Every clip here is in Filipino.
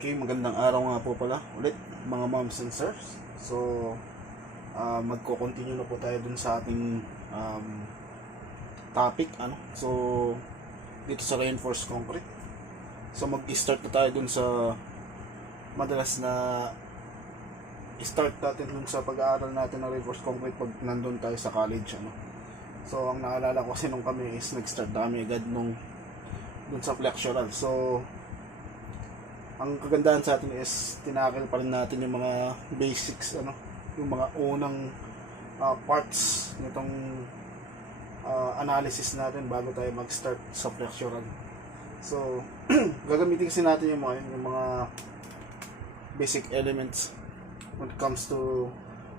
Okay, magandang araw nga po pala ulit mga moms and sirs. So, magko-continue na po tayo dun sa ating topic. So, dito sa reinforced concrete. So, mag-start na tayo dun sa madalas na start natin dun sa pag-aaral natin ng reinforced concrete pag nandun tayo sa college. So, ang naalala ko kasi nung kami is nag-start na kami agad dun sa flexural. So, ang kagandahan sa atin is tinakil pa rin natin yung mga basics, yung mga unang parts nitong analysis natin bago tayo mag-start sa flexural. So, gagamitin kasi natin yung mga basic elements when it comes to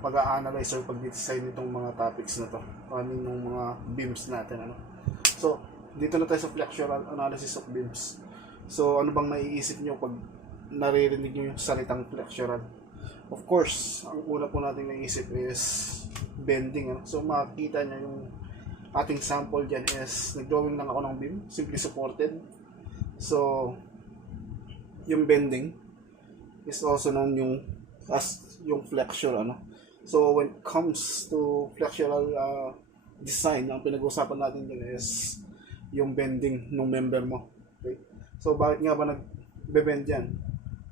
pag-a-analyze or pag-design nitong mga topics na to, yung mga beams natin. So, dito na tayo sa flexural analysis of beams. So, ano bang naiisip nyo pag naririnig nyo yung salitang flexural? Of course, ang una po natin naiisip is bending. So, makikita nyo yung ating sample dyan is nag-drawing lang ako ng beam, simply supported. So, yung bending is also known as yung flexure. So, when it comes to flexural design, ang pinag-uusapan natin dyan is yung bending ng member mo. Okay? So, bakit nga ba nag-bend yan?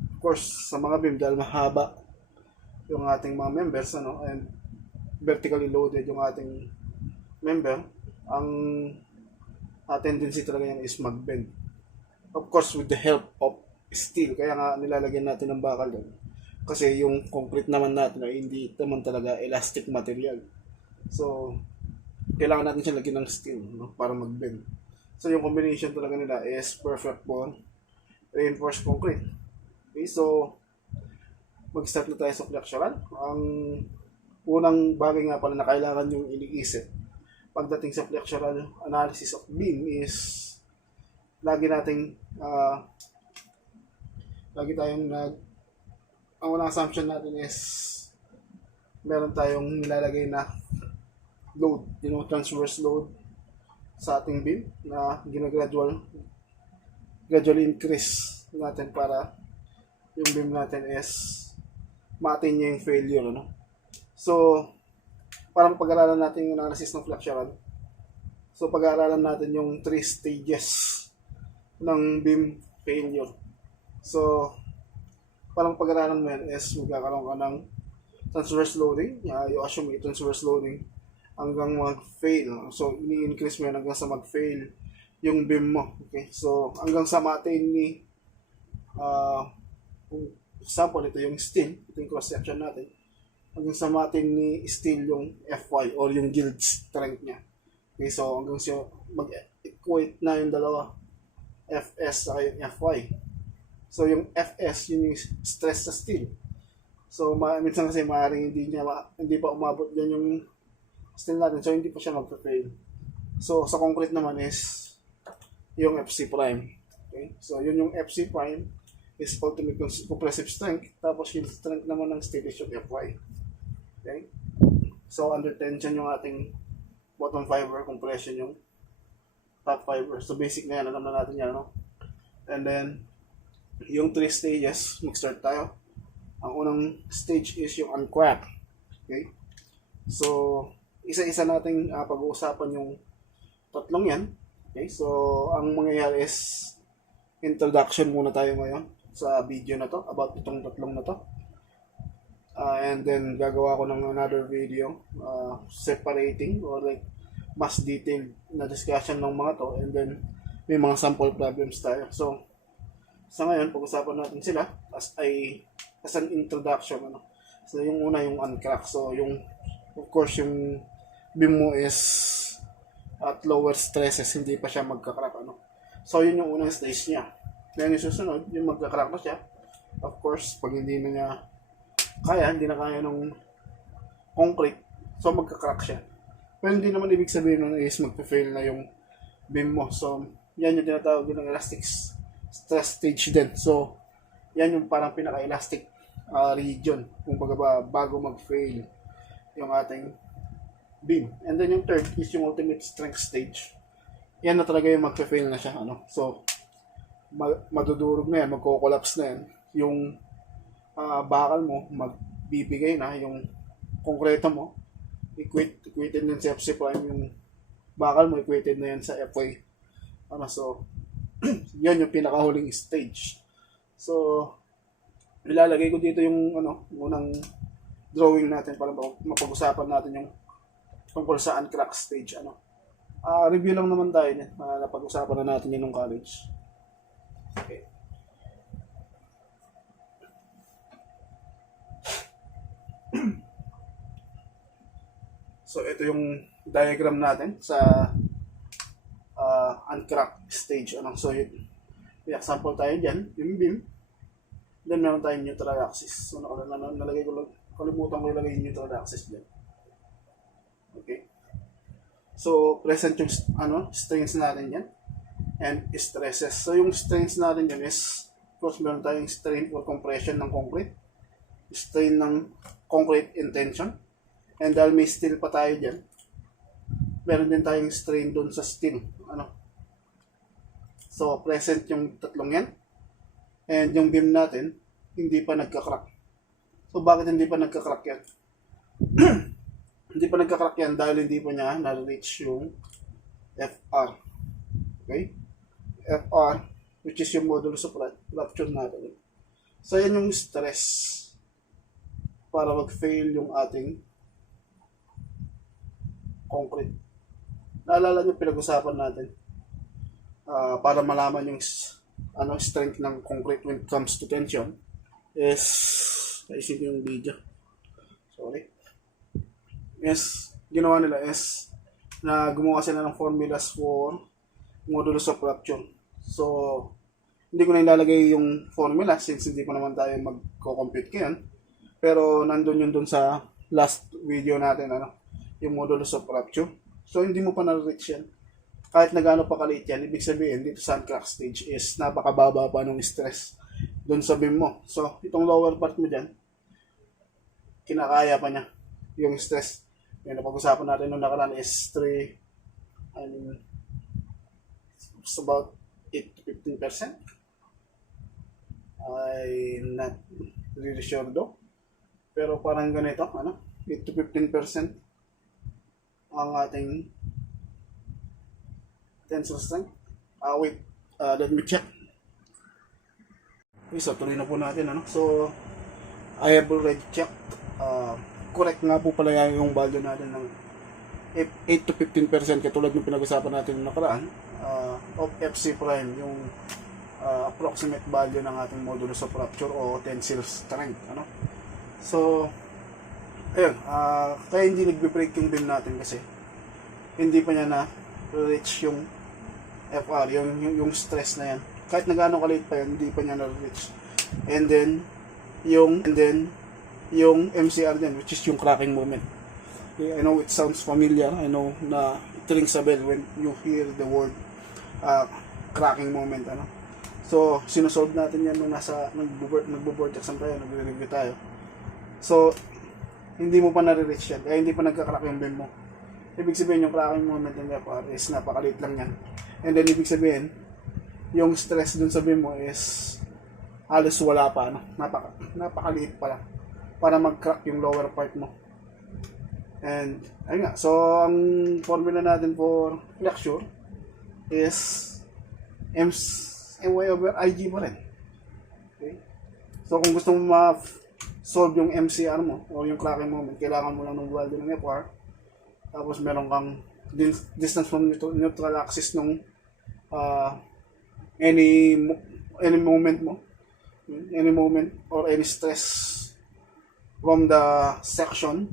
Of course, sa mga beam, dahil mahaba yung ating mga members, and vertically loaded yung ating member, ang tendency talaga yan is mag-bend. Of course, with the help of steel. Kaya nga nilalagyan natin ng bakal yan. Kasi yung concrete naman natin ay hindi naman talaga elastic material. So, kailangan natin siya lagyan ng steel, para mag-bend. So, yung combination talaga nila is perfect for reinforced concrete. Okay, so, mag-start na tayo sa flexural. Ang unang bagay nga pala na kailangan yung iniisip pagdating sa flexural analysis of beam is lagi tayong ang unang assumption natin is meron tayong nilalagay na load, transverse load sa ating beam na gradually increase natin para yung beam natin is ma-attain niya yung failure. So, para pag-aralan natin yung analysis ng flexural, so pag-aralan natin yung 3 stages ng beam failure. So, parang pag-aralan mo yan is magkakaroon ka ng transverse loading. You assume may transverse loading hanggang mag-fail. So, ini-increase mo yan hanggang sa mag-fail yung beam mo. Okay? So, hanggang sa ma-attain ni example, ito yung steel. Ito yung cross-section natin. Hanggang sa ma-attain ni steel yung Fy or yung yield strength niya. Okay? So, hanggang siya mag-equate na yung dalawa, Fs sa yung Fy. So, yung Fs, yun yung stress sa steel. So, minsan kasi maaaring hindi pa umabot dyan yung steel natin, so hindi pa siya mag-fail. So, sa concrete naman is yung FC prime. Okay? So, yun yung FC prime is ultimate compressive strength, tapos yung strength naman ng steel is yung Fy. Okay? So, under tension yung ating bottom fiber, compression yung top fiber. So, basic na yan, alam na natin yan, And then, yung 3 stages, mag-start tayo. Ang unang stage is yung uncrack. Okay? So, isa-isa nating pag-uusapan yung tatlong yan. Okay? So, ang mangyayari is introduction muna tayo ngayon sa video na to about itong tatlong na to. And then, gagawa ko ng another video separating or like mas detailed na discussion ng mga to, and then may mga sample problems tayo. So, sa ngayon, pag-usapan natin sila as an introduction. So, yung una, yung uncrack. So, of course, yung beam mo is at lower stresses, hindi pa siya magka-crack. So, yun yung unang stage niya. Then, yung susunod, yung magka-crack na siya. Of course, pag hindi na kaya ng concrete, so magka-crack siya. Pero hindi naman ibig sabihin nun is magpa-fail na yung beam mo. So, yan yung tinatawag ng elastic stress stage din. So, yan yung parang pinaka-elastic region kung bago mag-fail yung ating beam. And then yung third is yung ultimate strength stage. Yan na talaga yung mag-fail na siya. So, madudurog na yan, magko-collapse na yan. yung bakal mo, magbibigay na yung konkreto mo, equated din sa FC prime yung bakal mo, equated na yan sa FY. So, yun yung pinakahuling stage. So, ilalagay ko dito yung unang drawing natin para mapag-usapan natin yung tungkol sa uncrack stage. Review lang naman tayo niyan. Napag-usapan na natin yun nung college. Okay. So, ito yung diagram natin sa uncrack stage. So, may example tayo dyan, yung beam. Then, meron tayong neutral axis. So, nalagay ko lang, kalimutan ko ilagay yung neutral axis dyan. Okay. So, present yung strains natin yan. And stresses. So, yung strains natin yan is, of course, meron tayong strain for compression ng concrete. Strain ng concrete in tension. And dahil may steel pa tayo dyan, meron din tayong strain doon sa steel. So, present yung tatlong yan. And yung beam natin, hindi pa nagka-crack. So, bakit hindi pa nagka-crack yan? Hindi pa nagka-crack yan dahil hindi pa niya na-reach yung FR. Okay? FR, which is yung modulus of rupture natin. So, yan yung stress para mag-fail yung ating concrete. Naalala nyo pinag-usapan natin para malaman yung strength ng concrete when it comes to tension is naisip yung video. Sorry. Yes, ginawa nila is na gumawa sila ng formulas for modulus of rupture. So, hindi ko na ilalagay yung formula since hindi pa naman tayo magko-compute kayan. Pero nandun yun dun sa last video natin, yung modulus of rupture. So, hindi mo pa na-reach yan. Kahit na gaano pa kaliit yan, ibig sabihin, dito sa uncrack stage is napakababa pa ng stress dun sa beam mo. So, itong lower part mo dyan, kinakaya pa niya yung stress. Yung napag-usapan natin nung nakaraan is it's about 8 to 15%. I'm not really sure though. Pero parang ganito, 8 to 15% ang ating tensile strength. Wait, let me check. Okay, so tuloy na po natin. So, I have already checked. Correct nga po pala yung value natin ng 8 to 15% katulad ng pinag-usapan natin ng nakaraan of FC prime, yung approximate value ng ating modulus of rupture o tensile strength. So, ayun, kaya hindi nagbe-break yung beam natin kasi hindi pa niya na-reach yung FR, yung stress na yan. Kahit na gaano kaliit pa yan, hindi pa niya na-reach. And then, yung MCR din, which is yung cracking moment. Okay, I know it sounds familiar. I know na it rings a bell when you hear the word cracking moment. So, sinusolve natin yan nung nagbo-vortex tayo, nagre-review tayo. So, hindi mo pa na-reach yan. Kaya hindi pa nagka-crack yung beam mo. Ibig sabihin, yung cracking moment ng FR is napakaliit lang yan. And then, ibig sabihin, yung stress dun sa beam mo is halos wala pa. Napakaliit pa lang para mag-crack yung lower part mo. And, ayun nga. So, ang formula natin for flexure is MY over IG pa rin. Okay? So, kung gusto mo ma-solve yung MCR mo o yung cracking moment, kailangan mo lang ng value ng FR. Tapos, meron kang distance from neutral axis nung any moment mo. Any moment or any stress from the section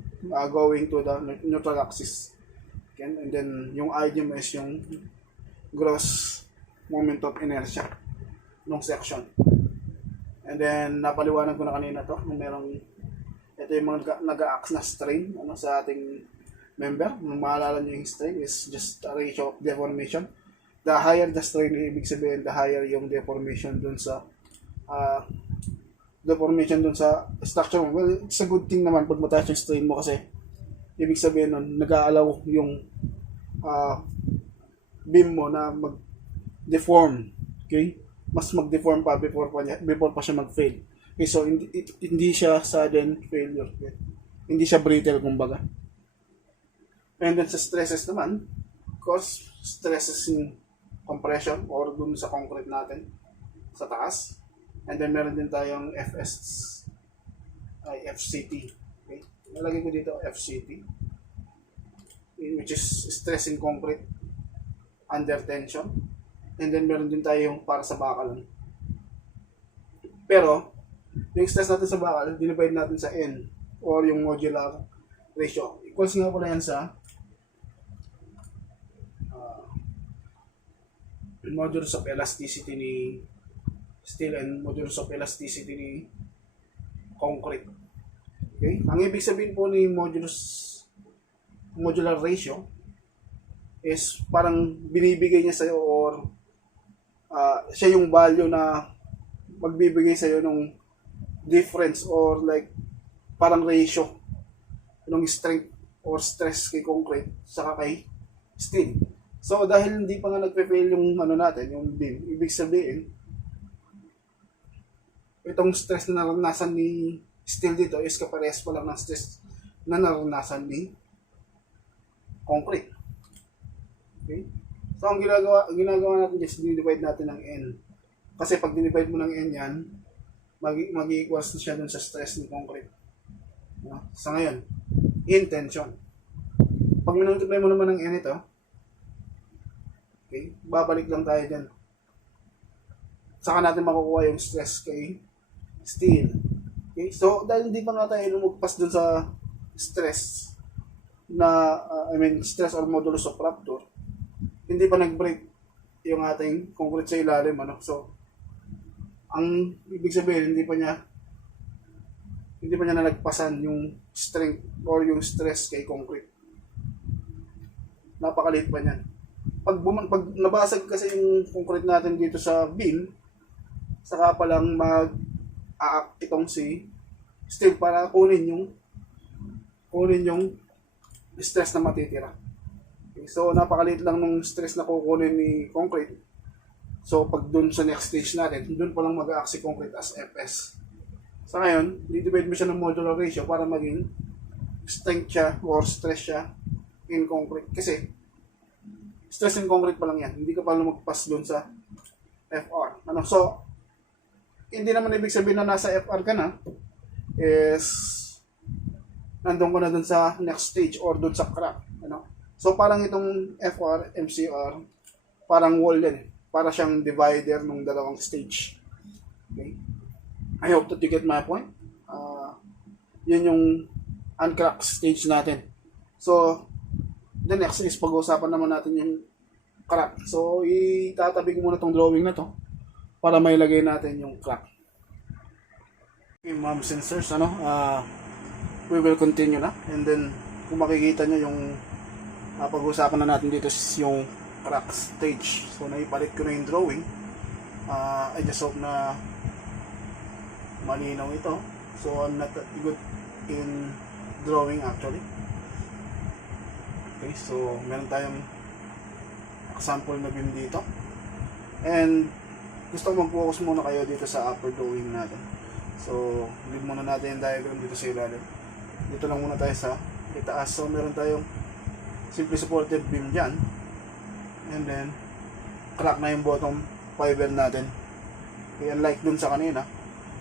going to the neutral axis. Okay? And then, yung IG mo is yung gross moment of inertia ng section. And then, napaliwanag ko na kanina to, ito yung mga nag-a-act na strain sa ating member. Kung maalala nyo yung strain is just a ratio of deformation. The higher the strain, ibig sabihin, the higher yung deformation dun sa structure mo. Well, it's a good thing naman pag mataas yung strain mo kasi ibig sabihin nun, nag-aalaw yung beam mo na mag-deform. Okay? mas mag-deform pa before pa siya mag-fail. Okay, so hindi siya sudden failure. Okay? Hindi siya brittle kumbaga. And then sa stresses naman, of course, stresses in compression or dun sa concrete natin sa taas. And then meron din tayong FCT. Okay? Nalagay ko dito FCT, which is stress in concrete under tension. And then meron din tayong para sa bakal. Pero yung stress natin sa bakal, dinivide natin sa N or yung modular ratio. Equals nga pala yan sa modulus of elasticity ni steel and modulus of elasticity ni concrete. Okay? Ang ibig sabihin po ni modular ratio is parang binibigay niya sa'yo or siya yung value na magbibigay sa'yo ng difference or like parang ratio ng strength or stress kay concrete saka kay steel. So dahil hindi pa nga nagpe-fail yung natin, yung beam, ibig sabihin itong stress na naranasan ni steel dito is kaparehas pa lang ng stress na naranasan ni concrete. Okay? So ang ginagawa natin is dinivide natin ng N. Kasi pag dinivide mo ng N yan, mag-equals na siya dun sa stress ni concrete. Sa ngayon, in tension. Pag minultiply mo naman ng N ito, okay, babalik lang tayo dyan. Saka natin makukuha yung stress kay steel. Okay, so dahil hindi pa nga tayo lumagpas dun sa stress na, stress or modulus of rupture, hindi pa nag-break yung ating concrete sa ilalim. So, ang ibig sabihin, hindi pa niya nalagpasan yung strength or yung stress kay concrete. Napakaliit pa niyan. Pag nabasag kasi yung concrete natin dito sa beam, saka pa lang mag-a-act itong si steel para kunin yung stress na matitira. Okay, so napakaliit lang ng stress na kukunin ni concrete. So pag dun sa next stage natin, dun pa lang mag-a-act si concrete as Fs. Sa ngayon, di-divide mo siya ng modular ratio para maging strength siya or stress siya in concrete. Kasi stress in concrete pa lang yan. Hindi ka pa lumagpas dun sa FR. So, hindi naman ibig sabihin na nasa FR ka na is nandun ko na dun sa next stage or dun sa crack. So, parang itong FR, MCR, parang wall din. Para siyang divider ng dalawang stage. Okay? I hope that you get my point. Yun yung uncracked stage natin. So, the next is pag-uusapan naman natin yung crack. So, itatabi ko muna tong drawing na to para mailagay natin yung crack. Okay, ma'am sensors, we will continue na. And then, kung makikita nyo yung pag-uusapan na natin dito is yung crack stage. So, naipalit ko na yung drawing. I just hope na malinaw ito. So, I'm not that good in drawing actually. Okay, so meron tayong example na beam dito. And gusto ko mag-focus muna kayo dito sa upper drawing natin. So, leave muna natin yung diagram dito sa ilalim. Dito lang muna tayo sa itaas. So, meron tayong simply supported beam dyan. And then, crack na yung bottom fiber natin. Okay, unlike dun sa kanina,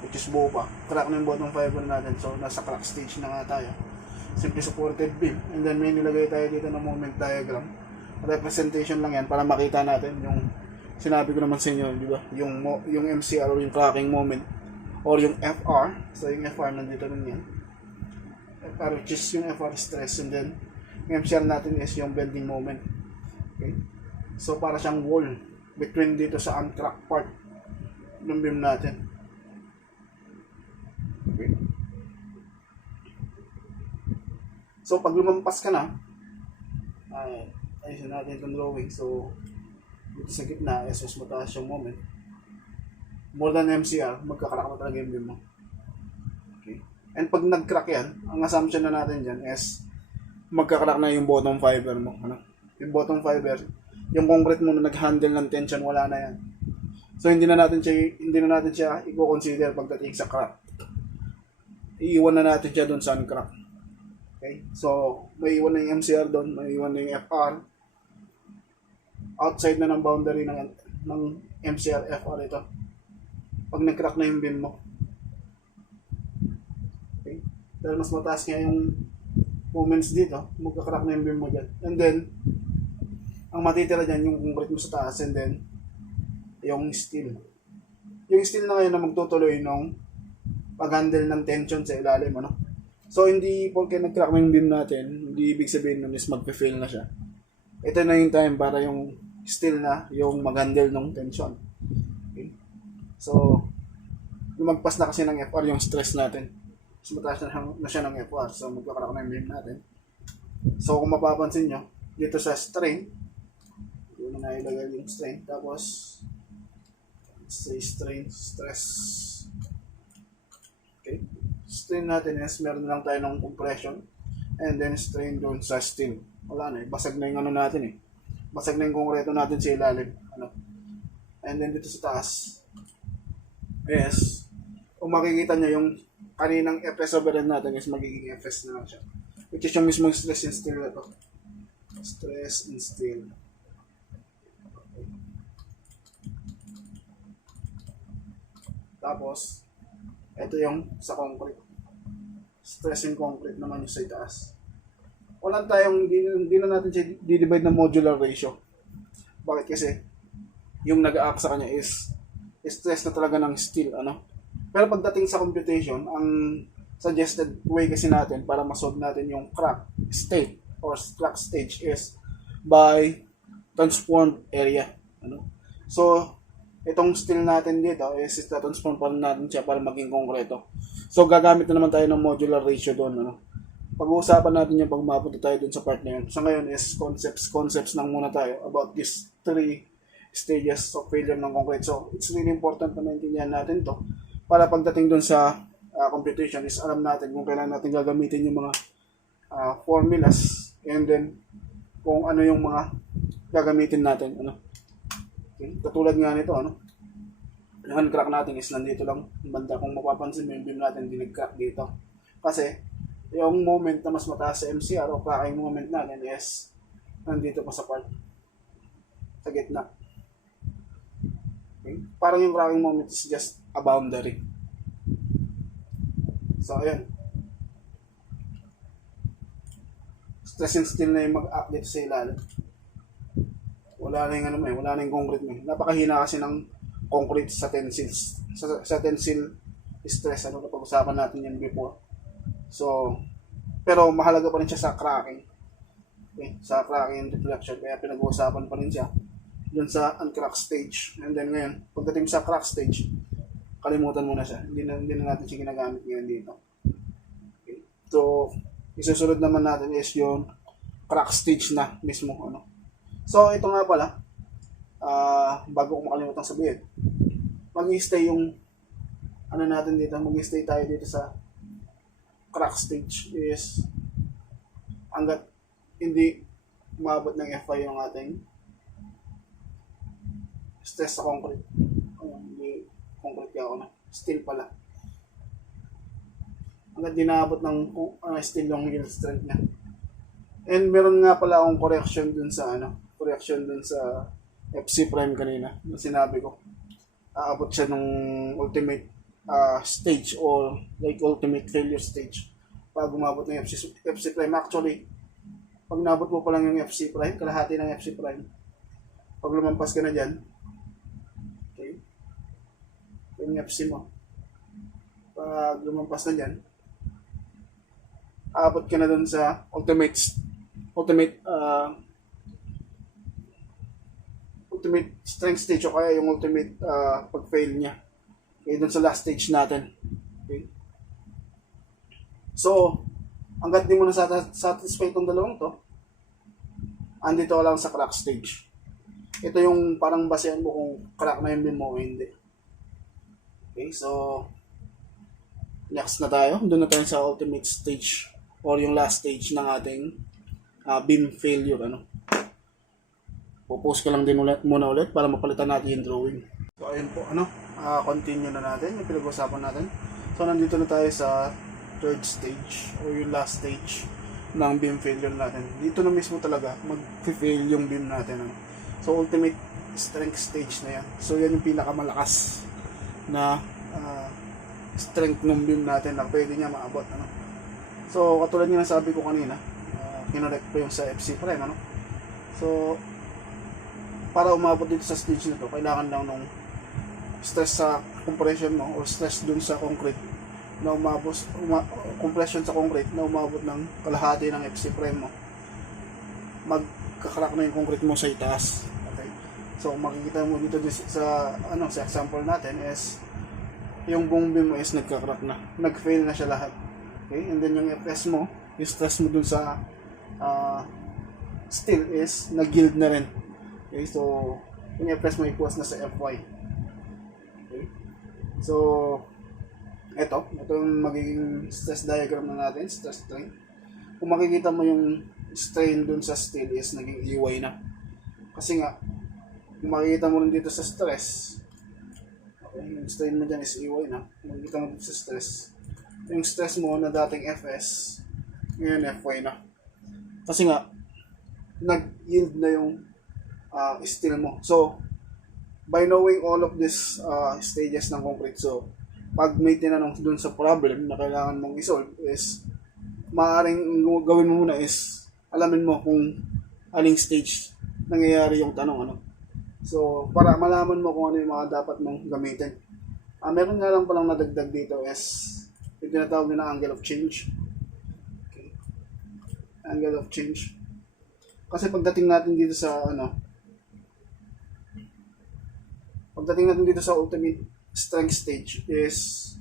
which is buo pa, crack na yung bottom fiber natin. So, nasa crack stage na nga tayo. Simply supported beam. And then, may nilagay tayo dito ng moment diagram. Representation lang yan para makita natin yung sinabi ko naman sa inyo, di ba? Yung MCR or yung cracking moment or yung FR. So, yung FR nandito rin yan. FR, which is yung FR stress. And then, yung MCR natin is yung bending moment. Okay? So, para siyang wall between dito sa uncracked part ng beam natin. Okay. So, pag lumampas ka na, ayusin natin itong drawing. So, dito sa gitna, is mataas yung moment. More than MCR, magkakrak na talaga yung beam mo. Okay. And pag nag-crack yan, ang assumption na natin dyan is magkakrak na yung bottom fiber mo. Yung bottom fiber, yung concrete mo na nag-handle ng tension, wala na yan. So hindi na natin siya i-consider pagdating sa crack. Iiwan na natin siya doon sa uncrack. Okay? So, may iwan na yung MCR doon, may iwan na yung FR. Outside na ng boundary ng MCR FR ito. Pag nag-crack na yung beam mo. Okay? Dahil mas mataas nga yung moments dito, magka-crack na yung beam mo dyan. And then, ang matitira dyan yung concrete mo sa taas, and then, yung steel. Yung steel na ngayon na magtutuloy nung pag-handle ng tension sa ilalim, ano? So, hindi porke nag-crack na yung beam natin, hindi ibig sabihin nun is mag-fail na siya. Ito na yung time para yung steel na yung mag-handle ng tension. Okay? So, lumagpas na kasi ng FR yung stress natin. So, mataas na siya ng FR. So, magka-crack na yung beam natin. So, kung mapapansin nyo, dito sa strain, yun na ilagay yung strain. Tapos, say strain, stress. Okay. Strain natin is meron lang tayo ng compression and then strain doon sa steel. Wala na eh. Basag na yung ano natin eh. Basag na yung konkreto natin sa ilalim. Ano? And then dito sa taas is kung makikita nyo yung kaninang FS overhead natin is magiging FS na lang siya. Which is yung mismong stress and steel na to. Stress and steel. Tapos, ito yung sa concrete. Stress in concrete naman yung sa itaas. Wala tayong, hindi na natin siya di-divide na modular ratio. Bakit? Kasi, yung nag-a-act sa kanya is stress na talaga ng steel, ano? Pero pagdating sa computation, ang suggested way kasi natin para masolve natin yung crack state or crack stage is by transformed area, ano? So, itong steel natin dito is transform pa rin natin siya para maging konkreto. So, gagamit na naman tayo ng modular ratio doon. Ano? Pag-uusapan natin yung pag mapunta tayo doon sa part na yun. So, ngayon is concepts lang muna tayo about these 3 stages of failure ng concrete. So, it's really important na maintindihan natin to para pagdating doon sa computation is alam natin kung kailan natin gagamitin yung mga formulas and then kung ano yung mga gagamitin natin. Ano? Okay. Katulad nga nito, ano? Yung crack natin is nandito lang banda. Kung mapapansin mo yung beam natin, hindi nag-crack dito. Kasi, yung moment na mas mataas sa MCR o cracking moment natin is nandito pa sa part. Sa gitna. Okay. Parang yung cracking moment is just a boundary. So, ayan. Stress and steel na yung mag-act dito sa ilalim. Wala na yung ano wala na yung concrete mo. Napakahina kasi ng concrete sa tensile. Sa tensile stress, ano, napag-usapan natin yan before. So, pero mahalaga pa rin siya sa cracking. Okay? Sa cracking and deflection. Kaya pinag-uusapan pa rin siya dun sa uncrack stage. And then ngayon, pagdating sa crack stage, kalimutan mo na siya. Hindi na natin siya ginagamit ngayon dito. Okay? So, isusunod naman natin is yung crack stage na mismo. Ano? So, ito nga pala, bago ko makalimutan sabihin, mag-i-stay yung, ano natin dito, mag-i-stay tayo dito sa crack stage is, hanggat hindi umabot ng FI yung ating stress sa concrete. Hindi concrete ka ako na, steel pala. Hanggat di naabot ng steel yung yield strength niya. And meron nga pala akong correction dun sa FC prime kanina na sinabi ko. Aabot siya ng ultimate stage or like ultimate failure stage pag umabot ng FC prime. Actually, pag nabot mo pa lang yung FC prime, kalahati ng FC prime, pag lumampas ka na dyan, okay, yung FC mo, pag lumampas na dyan, aabot ka na dun sa ultimate strength stage o kaya yung ultimate pag-fail niya. Okay, dun sa last stage natin. Okay. So, hanggat di mo na satisfy itong dalawang to, andito lang sa crack stage. Ito yung parang basehan mo kung crack na yung beam mo o hindi. Okay, so next na tayo. Doon na tayo sa ultimate stage or yung last stage ng ating beam failure. Ano? Popost ko lang din muna ulit para mapalitan natin yung drawing. So, So ayun po, continue na natin yung pinag-usapan natin. So nandito na tayo sa third stage o yung last stage ng beam failure natin. Dito na mismo talaga mag-fail yung beam natin. So ultimate strength stage na yan. So yan yung pinakamalakas na strength ng beam natin na pwede niya maabot. So katulad nga sabi ko kanina, kinorek ko yung sa FC prime. So para umabot dito sa stage na to, kailangan lang nung stress sa compression mo o stress dun sa concrete na compression sa concrete na umabot ng kalahati ng FC frame mo, magkakrak na yung concrete mo sa itaas. Okay? So makikita mo dito sa sa example natin is yung buong beam mo is nagkakrak na, nag-fail na siya lahat. Okay? And then yung FS mo, yung stress mo dun sa steel is nag-yield na rin. Okay? So yung FS mo equals na sa FY. Okay? So ito yung magiging stress diagram na natin, stress strain. Kung makikita mo yung strain dun sa steel is naging EY na. Kasi nga, kung makikita mo rin dito sa stress, okay, yung strain mo dyan is EY na. Kung makikita mo dito sa stress, yung stress mo na dating FS, ngayon FY na. Kasi nga, nag-yield na yung steel mo. So, by knowing all of these stages ng concrete, so, pag may tinanong dun sa problem na kailangan mong isolve is maaaring gawin mo muna is alamin mo kung aling stage nangyayari yung tanong. So para malaman mo kung ano yung mga dapat mong gamitin. Meron nga lang palang nadagdag dito is yung tinatawag na angle of change. Okay. Angle of change. Kasi pagdating natin dito sa ultimate strength stage is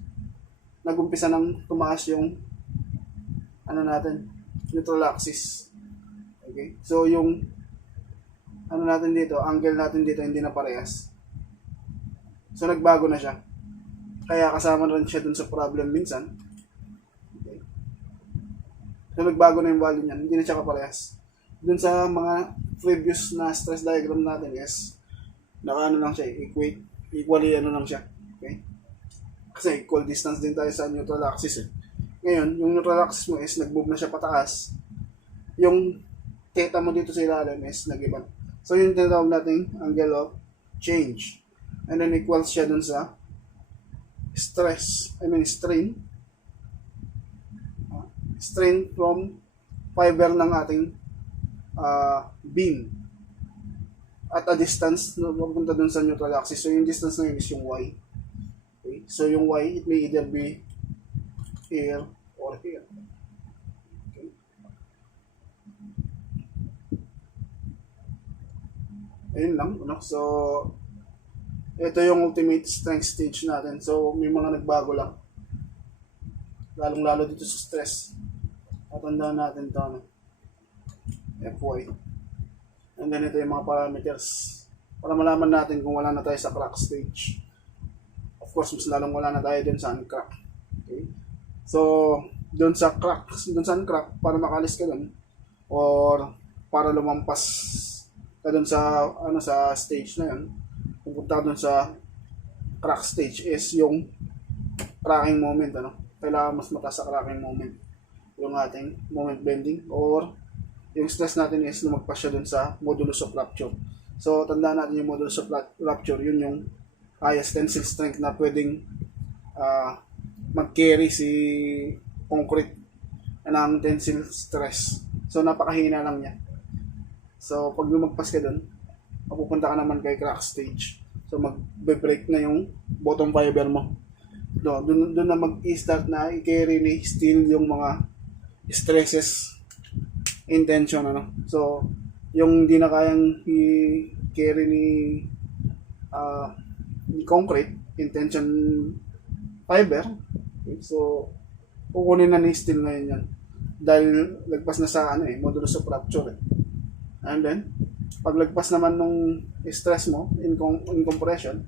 nagumpisa ng tumaas yung natin, neutral axis. Okay? So yung natin dito, angle natin dito hindi na parehas. So nagbago na siya. Kaya kasama rin siya dun sa problem minsan. Okay? So nagbago na yung value niya, hindi na siya kaparehas. Dun sa mga previous na stress diagram natin is lang siya, equally lang siya. Okay? Kasi equal distance din tayo sa neutral axis Ngayon, yung neutral axis mo is nag-move na siya pataas. Yung theta mo dito sa ilalim is nag-iba. So yung tinatawag natin angle of change. And then equals siya dun sa strain. Strain from fiber ng ating beam. At a distance na pupunta dun sa neutral axis. So yung distance na yun is yung y. Okay? So yung y, it may either be here or here. Okay? Ayun lang. So ito yung ultimate strength stage natin. So may mga nagbago lang. Lalong-lalo dito sa stress. Tatandaan natin ito. FY. And then ito yung mga parameters para malaman natin kung wala na tayo sa crack stage. Of course, mas lalong wala na tayo dun sa uncrack. Okay? So, dun sa uncrack, para makalis ka dun or para lumampas ka dun sa sa stage na yun, pupunta dun sa crack stage is yung cracking moment. Kailangan mas mataas sa cracking moment yung ating moment bending or yung stress natin is lumagpas siya dun sa modulus of rupture. So, tandaan natin yung modulus of rupture, yun yung highest tensile strength na pwedeng mag-carry si concrete ng tensile stress. So, napakahina lang niya. So, pag lumagpas ka dun, mapupunta ka naman kay crack stage. So, mag-break na yung bottom fiber mo. Doon na mag-i-start na i-carry ni steel yung mga stresses intention. So yung hindi na kayang i-carry ni concrete intention fiber, okay? So kukunin na ni steel ngayon yan dahil lagpas na sa modulus of rupture and then pag lagpas naman nung stress mo in compression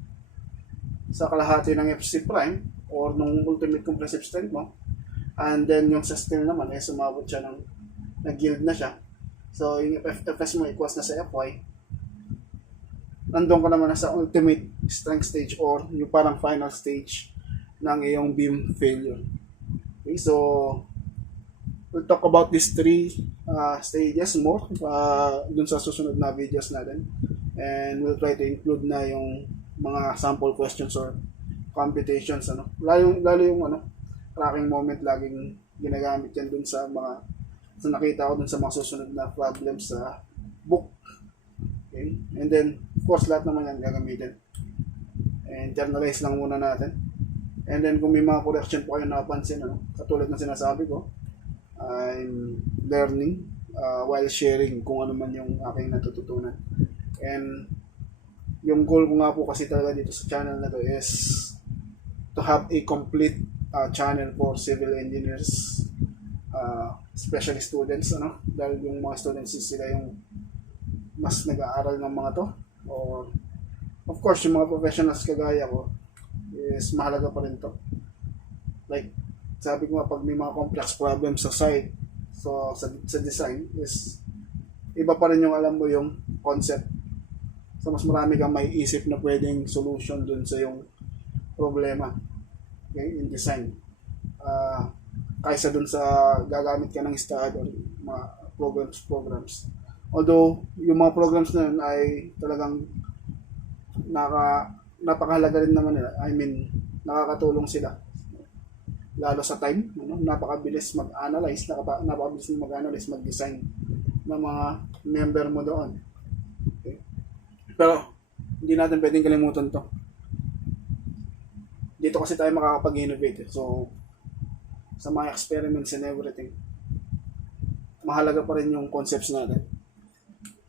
sa kalahati ng FC prime or nung ultimate compressive strength mo, and then yung sa steel naman sumabot siya ng nag-yield na siya. So, yung FS mo equals na sa FY. nandun ka naman na sa ultimate strength stage or yung parang final stage ng iyong beam failure. Okay, so we'll talk about these three stages more dun sa susunod na videos natin, and we'll try to include na yung mga sample questions or computations, lalo yung tracking moment, laging ginagamit yan dun sa nakita ko dun sa mga susunod na problems sa book. Okay, and then of course lahat naman yan gagamitin, and journalize lang muna natin. And then kung may mga correction po kayo napansin, katulad ng sinasabi ko, I'm learning while sharing kung ano man yung aking natututunan. And yung goal ko nga po kasi talaga dito sa channel na to is to have a complete channel for civil engineers, especially students, dahil yung mga students sila yung mas nag-aaral ng mga to, or of course yung mga professionals kagaya ko is mahalaga pa rin to. Like sabi ko nga, pag may mga complex problems sa site, so sa design is iba pa rin yung alam mo yung concept. So mas marami kang may isip na pwedeng solution dun sa yung problema, okay, in design, kaysa dun sa gagamit ka ng STAAD or mga programs. Although yung mga programs na yun ay talagang napakahalaga rin naman nila. I mean, nakakatulong sila lalo sa time, napakabilis mag-analyze, napakabilis mag-analyze, mag-design ng mga member mo doon. Okay. Pero hindi natin pwedeng kalimutan to. Dito kasi tayo makakapag-innovate. So sa mga experiments and everything, mahalaga pa rin yung concepts natin.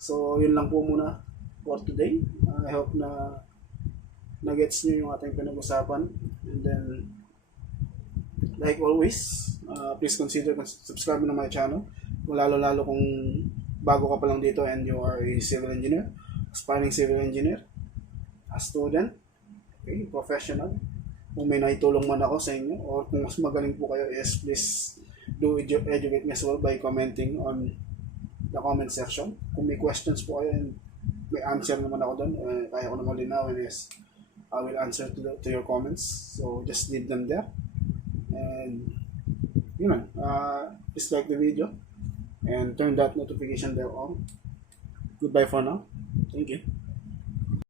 So yun lang po muna for today. I hope na nagets nyo yung ating pinag-usapan. And then like always, please consider subscribe to my channel. Kung lalo kung bago ka pa lang dito and you are a civil engineer, aspiring civil engineer, a student, okay, professional. Kung may naitulong man ako sa inyo, or kung mas magaling po kayo, yes, please do educate me as well by commenting on the comment section. Kung may questions po kayo and may answer naman ako doon, kaya ko naman linawin, is I will answer to your comments. So just leave them there. And please like the video and turn that notification bell on. Goodbye for now. Thank you.